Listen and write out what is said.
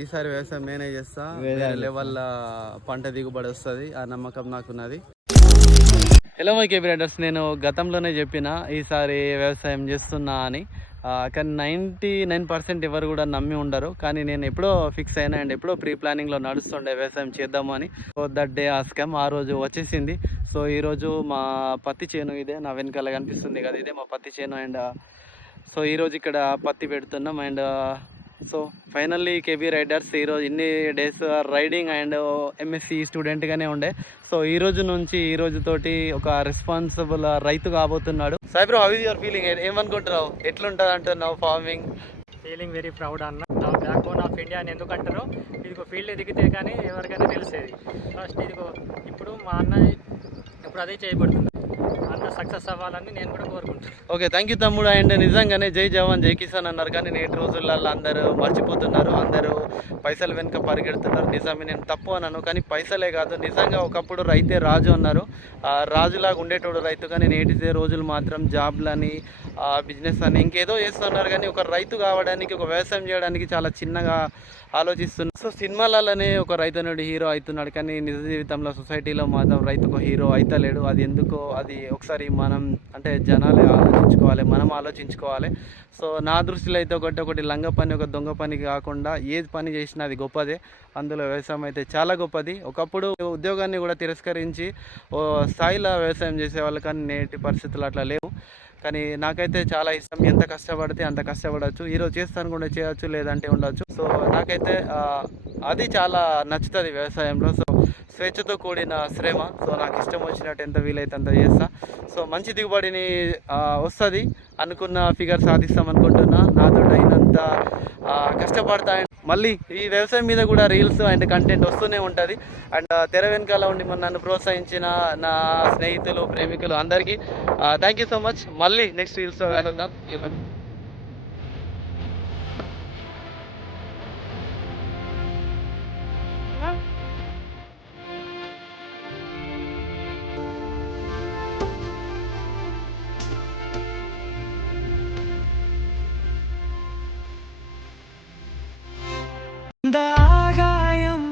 ఈసారి వ్యవసాయం నేనే చేస్తా. లెవెల్ పంట దిగుబడి వస్తుంది ఆ నమ్మకం నాకున్నది. హలో మై కేబీ రైడర్స్ నేను గతంలోనే చెప్పిన ఈసారి వ్యవసాయం చేస్తున్నా అని. కానీ నైంటీ నైన్ పర్సెంట్ ఎవరు కూడా నమ్మి ఉండరు. కానీ నేను ఎప్పుడో ఫిక్స్ అయినా అండ్ ఎప్పుడో ప్రీ ప్లానింగ్లో నడుస్తుండే వ్యవసాయం చేద్దాము అని. సో దట్ డే ఆ స్కామ్ ఆ రోజు వచ్చేసింది. సో ఈరోజు మా పత్తి చేను ఇదే నా వెనకాల కనిపిస్తుంది కదా ఇదే మా పత్తి చేను. అండ్ సో ఈరోజు ఇక్కడ పత్తి పెడుతున్నాం. And so finally KB riders ఈరోజు ఇన్ని డేస్ రైడింగ్ అండ్ ఎంఎస్సి స్టూడెంట్గానే ఉండే. సో ఈ రోజు నుంచి ఈ రోజు తోటి ఒక రెస్పాన్సిబుల్ రైతు కాబోతున్నాడు. సైబ్రో హౌ ఇస్ యువర్ ఫీలింగ్ ఏమనుకుంటున్నావు? ఎట్లుంటుంది అంటున్నావు ఫార్మింగ్ ఫీలింగ్ వెరీ ప్రౌడ్ అన్న. నా బ్యాక్ బోన్ ఆఫ్ ఇండియా అని ఎందుకు అంటారో? ఇదిగో ఫీల్డ్ ఎదిగితే కానీ ఎవరికైనా తెలిసేది. ఫస్ట్ ఇదిగో ఇప్పుడు మా అన్న ఇప్పుడు అదే చేయబడుతుంది. సక్సెస్ అవ్వాలని నేను కూడా కోరుకుంటున్నాను. ఓకే థ్యాంక్ యూ తమ్ముడు. అండ్ నిజంగానే జై జవాన్ జై కిసాన్ అన్నారు. కానీ నేటి రోజులలో అందరూ మర్చిపోతున్నారు. అందరూ పైసలు వెనుక పరిగెడుతున్నారు. నిజమే నేను తప్పు అన్నాను కానీ పైసలే కాదు. నిజంగా ఒకప్పుడు రైతే రాజు అన్నారు. రాజులాగా ఉండేటోడు రైతు కానీ నేటి రోజులు మాత్రం జాబ్లని బిజినెస్ అని ఇంకేదో చేస్తున్నారు. కానీ ఒక రైతు కావడానికి ఒక వ్యవసాయం చేయడానికి చాలా చిన్నగా ఆలోచిస్తున్నారు సో సినిమాలలోనే ఒక రైతు హీరో అవుతున్నాడు. కానీ నిజ జీవితంలో సొసైటీలో మాత్రం రైతుకు హీరో అవుతలేడు అది ఎందుకో అది ఒకసారి మనం అంటే జనాలే ఆలోచించుకోవాలి మనం ఆలోచించుకోవాలి. సో నా దృష్టిలో అయితే ఒకటి ఒకటి లంగ పని ఒక దొంగ పని కాకుండా ఏది పని చేసినా అది గొప్పదే. అందులో వ్యవసాయం అయితే చాలా గొప్పది. ఒకప్పుడు ఉద్యోగాన్ని కూడా తిరస్కరించి ఓ స్థాయిలో వ్యవసాయం చేసేవాళ్ళు కానీ నేటి పరిస్థితులు అట్లా లేవు. కానీ నాకైతే చాలా ఇష్టం. ఎంత కష్టపడితే అంత కష్టపడవచ్చు ఈరోజు చేస్తాను కూడా చేయొచ్చు లేదంటే ఉండొచ్చు. సో నాకైతే అది చాలా నచ్చుతుంది వ్యవసాయంలో. సో స్వేచ్ఛతో కూడిన శ్రమ. సో నాకు ఇష్టం వచ్చినట్టు ఎంత వీలైతే అంత చేస్తా. సో మంచి దిగుబడిని వస్తుంది అనుకున్న ఫిగర్ సాధిస్తాం అనుకుంటున్నా నాతో అయినంత ఆ, కష్టపడతా మళ్ళీ ఈ వ్యవసాయం మీద కూడా రీల్స్ అండ్ కంటెంట్ వస్తూనే ఉంటుంది. అండ్ uh, తెర వెనకాల ఉండి మన నన్ను ప్రోత్సహించిన నా స్నేహితులు ప్రేమికులు అందరికీ థ్యాంక్ యూ సో మచ్ మళ్ళీ నెక్స్ట్ రీల్స్తో కలుద్దాం. ஆகாயம்